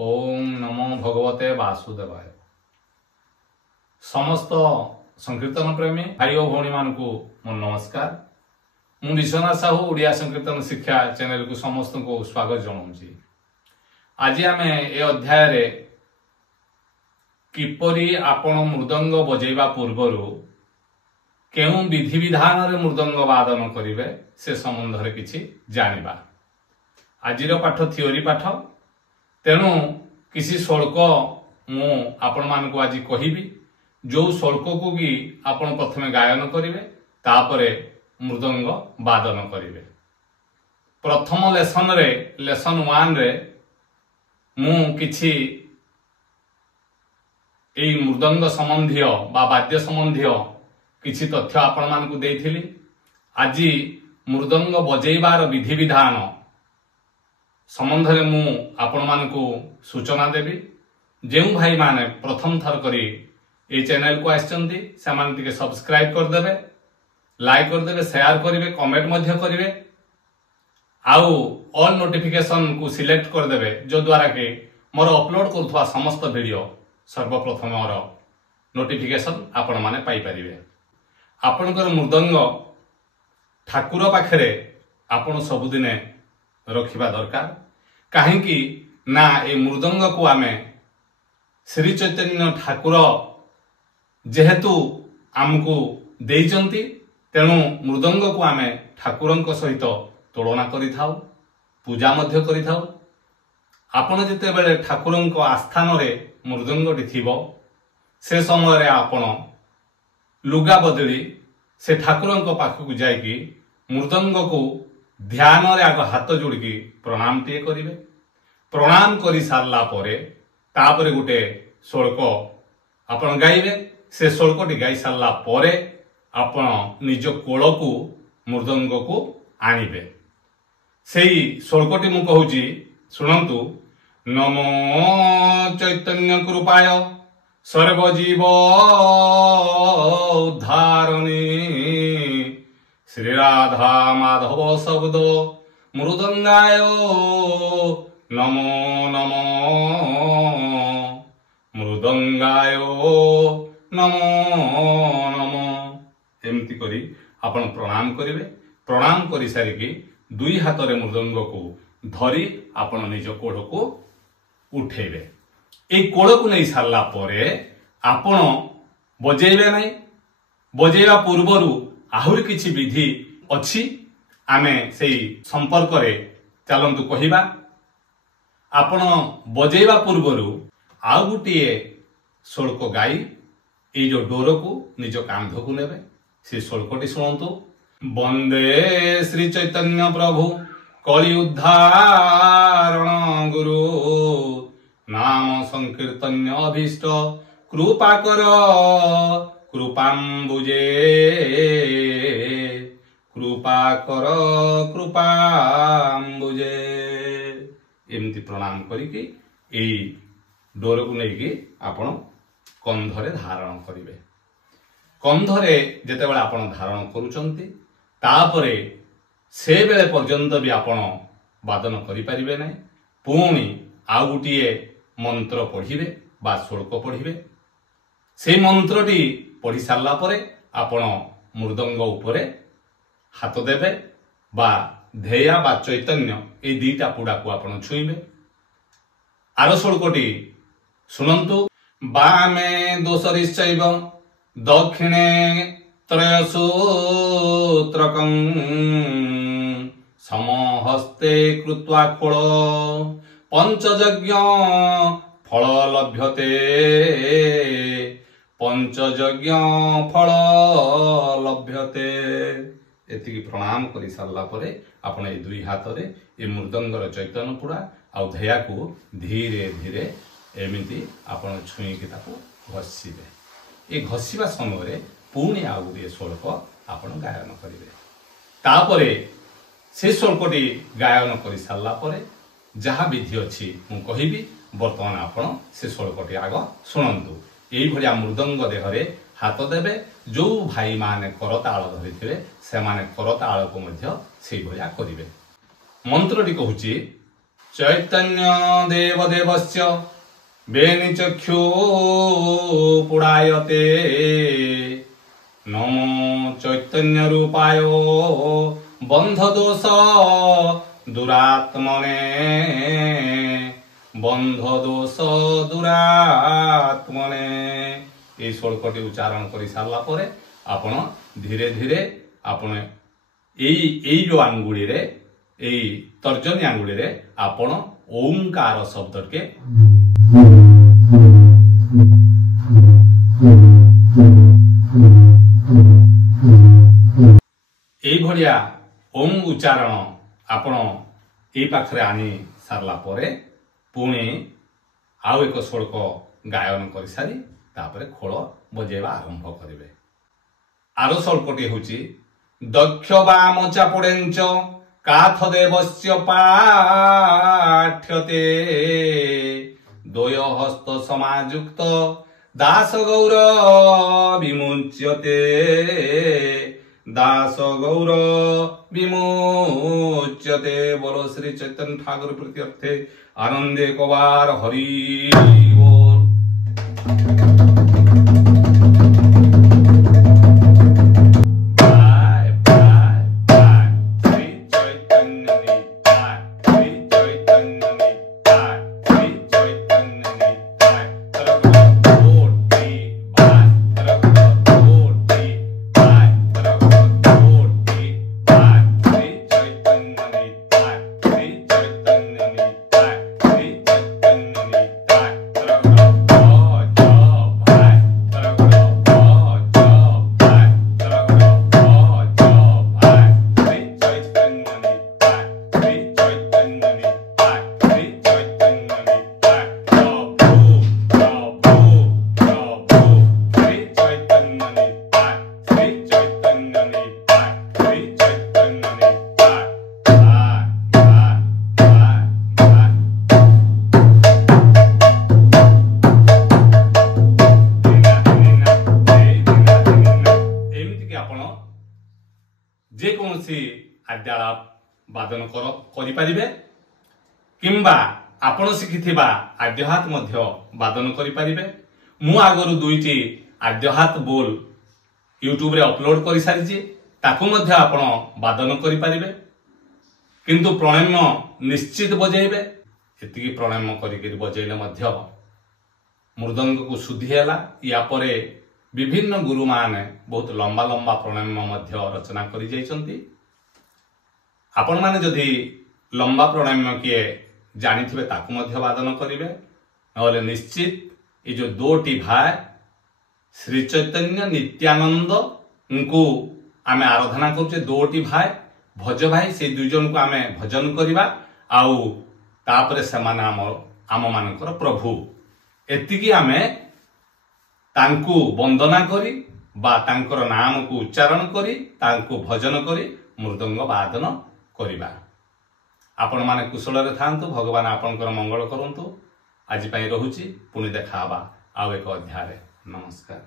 ओम नमो भगवते वासुदेवाय। समस्त संकीर्तन प्रेमी भाई और भौणी मान को मोर नमस्कार। मु विश्वनाथ साहू ओडिया संकीर्तन शिक्षा चैनल को समस्त को स्वागत जनाऊँ। आज आम ए अध्याय रे किपरि आपण मृदंग बजेवा पूर्वर केउं विधि विधान रे मृदंग वादन करिवे से संबंध रे किछि जानिबा। आजिर पाठ थियोरी पाठ, तेणु किसी श्लोक मु आपण मानक आज कहिबी। जो श्लोक को कि आपण प्रथमे गायन करिवे, तापरे मृदंग वादन करिवे। प्रथम लेसन रे लेसन 1 रे मु किछि एई मृदंग संबंधी बा वाद्य संबंधी किछि तथ्य आपण मानक देइथिली। आज मृदंग बजेइबार विधि विधान संबंध रे मु आपण मानकु सूचना देबी। जो भाई माने प्रथम थर करी ए चैनल को आछंती से माने टिके सब्सक्राइब कर देबे, लाइक कर देबे, शेयर करिवे, कमेंट मध्य करिवे, आउ ऑल नोटिफिकेशन को सिलेक्ट कर देबे, जो द्वारा के मोर अपलोड करथवा समस्त वीडियो सर्वप्रथम मोर नोटिफिकेशन आपण माने पाई परिवे। आपनकर मृदंग ठाकुर पाखरे आपण सबुदिने रखिबा दरकार। काहेकि ना ए मृदंग को आमे श्री चैतन्य ठाकुर जेहेतु आमको देइचंती, तेणु मृदंग को आमे ठाकुरंक सहित तुलना करिथाउ, पूजा मध्य करिथाउ। आपण जेते बेले ठाकुरंक आस्थान रे मृदंगटी थिबो, से समय रे आपण लुगा बदली से ठाकुरंक पाखकु जाइकी मृदंग को ध्यान रे आग हाथ जोड़की प्रणाम टे करिवे। प्रणाम करि सारला परे तापरे गुटे श्लोक आपण गाइबे। से श्लोकटी गाई सारला परे आपण निज कोल को मृदंग को आनिबे। सेही श्लोकटी मु कहूची सुनंतु। नमो चैतन्य कृपाय सर्वजीव उद्धारणे श्री राधा माधव शब्द मृदंगाय नमो नमो मृदंगाय नमो नमो। एमती करी आपण प्रणाम करिवे। प्रणाम करि सारिकी दुई हाथ रे मृदंग को धरी आपण निज कोड़ को उठेबे। ए कोड़ को नहीं सारला परे आपण बजेइबे नहीं। बजेइबा पूर्वरु आहुरी किछि विधि अछि, आमे सेई संपर्क रे चलंतु कहिबा। आपण बजेइबा पूर्वरु आउ गुटिए श्लोक गाई ए जो डोर को निज कांध को नेबे। से श्लोकटी सुनंतु। वंदे श्री चैतन्य प्रभु कलि उद्धारण गुरु नाम संकीर्तन्य अभीष्ट कृपा कर कृपाम्बुजे कृपा कर कृपाम्बुजे। एमती प्रणाम करिकी एई डोर को नेकी आपण कंधरे धारण करिवे। कंधरे जेतेबेले आपण धारण करूचंती, तापरे से बेले पर्यंत भी आपण वादन करि परिबे नै। पुणी आउ गुटिए मंत्र पढ़िबे बा श्लोक पढ़िबे। से मंत्रटी पढ़ी सारला परे आपण मृदंग उपरे हाथ देबे बा धेया बा चैतन्य ए दीटा पुडा को आपण छुइबे। आरो श्लोकटी सुनंतु। बामे दोषरिश्चैव दक्षिणे त्रयसूत्रकं समहस्ते कृत्वा खोल पंचयज्ञ फल लभ्यते पंचयज्ञ फल लभ्यते। एतिकी प्रणाम करि सारला परे आपण ए दुई हाथ रे ए मृदंगर चैतन्य पुड़ा आ धेया को धीरे धीरे एमिति आपण छुईकी ताको घसीबे। ए घसीबा समय रे पुणी आउ गुटे श्लोक आपण गायन करिवे। तापरे से श्लोकटी गायन करि सारला परे जहा विधि अछि मु कहिबी। वर्तमान आपण से श्लोकटी आग सुनंतु। एई भलिया मृदंग देहरे हाथ देबे। जो भाई माने करताल धरिथिबे से माने करताल को मध्य सेई भलिया करिवे। मंत्रटी कहूची। चैतन्य देवदेवस्य वेणिचक्षु पुडायते नमो चैतन्य रूपाय बंध दोष दुरात्मने बंध दोष दुरात्मने ये श्लोकटी उच्चारण कर सारा पर आपण धीरे धीरे आपण एई जो आंगुली रे एई तर्जनी आंगुली रे आपण ओंकार शब्द के एई भलिया ओं उच्चारण आपण ए पाखरे आनी सारला परे पुणी आउ एक श्लोक गायन कर सारी तापरे खोल बजेवा आरंभ करिवे। आरो श्लोकटी होची दक्ष वाम चापुडेंच काथ देवस्य पाठ्यते द्वय हस्त समायुक्त दास गौर विमुच्यते दास गौर विमुच्यते। बोलो श्री चैतन्य ठाकुर प्रीत्यर्थे आनंदे कवार हरि बोल। जेकोसी आद्यालाप वादन करि परिबे किंबा आपण शिखिथिबा आद्यहात मध्य वादन करि परिबे। मु आगरु दुईटी आद्यहात बोल यूट्यूब रे अपलोड करि सारिछि ताकू मध्य आपण वादन करि परिबे किंतु प्राणायाम निश्चित बजेइबे। एतिकी प्राणायाम करि बजेइले मध्य मृदंग को शुद्धि हैला। या परे विभिन्न गुरु माने बहुत लंबा लंबा प्राणायाम मध्य रचना करि जाइछन्ति। आपण माने जदि लंबा प्राणायाम किए जानिथिबे ताकू मध्य वादन करिवे नले निश्चित ये जो दोटी भाई श्री चैतन्य नित्यानंद को आमे आराधना करुचे दोटी भाई भज भाई से दुई जन को आमे भजन करिबा आउ तापरे समान आम मानकर प्रभु एतिकी आमे तांकु वंदना करी बा तांकर नाम को उच्चारण करी तांकु भजन करी मृदंग वादन करिबा। आपण माने कुशल रे थांतु भगवान आपनकर मंगल करंतु। आज पई रहुची पुणी देखा आउ एक अध्याय। नमस्कार।